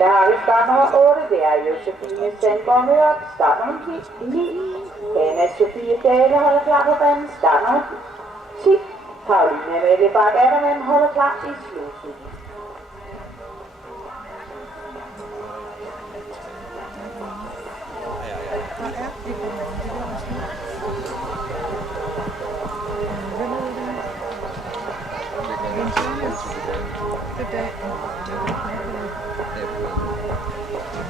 der har vi start nummer 8, det er Josefine Sandgaard Mørup, start nummer 9. Hanna Sofie Dale holder klar på banen, start nummer 10. Pauline Mette Bak-Attermann holder klar i slusen.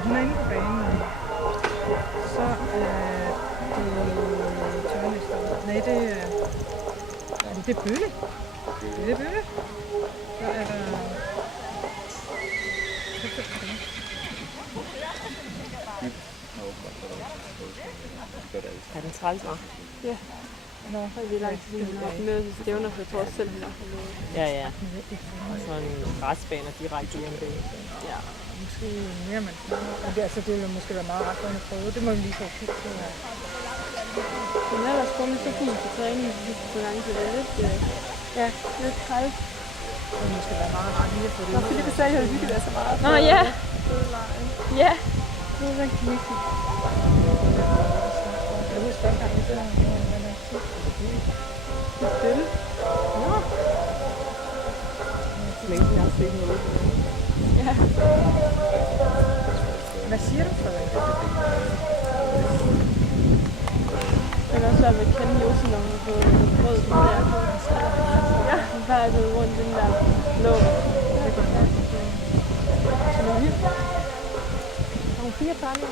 Hun er inde på banen. Så er det tørnæster. Nej, det er Bølle. Det er Bølle. Så er der... Er den træls, hva'? Ja. Nå, så er det lang tid, hun har haft med til stævner, for jeg tror også selv, hun har haft med. Ja, ja. Og sådan en græsbaner direkte hjem det. Ja. Måske mere man og det, altså, det vil måske være meget ret at prøve. Det må vi lige få kigge på. Men ellers kommer så fint til træning de sidste par gange, så det er lidt, lidt træls. Det må måske være meget ret lige at få det. Nå, Philippe sagde, at det være så meget. Nå, ja. Ja. Det er rigtig vigtigt. Jeg husker ikke, at det er Det er stille. Nå. Længe jeg har set noget. Ja. Hvad siger du, Frederik? Jeg kan også være med at kende Jose, når hun har fået brød på der. Ja, hun bare er gået rundt den der blå. Det går godt. Så det er vildt. Har hun 4 tegninger?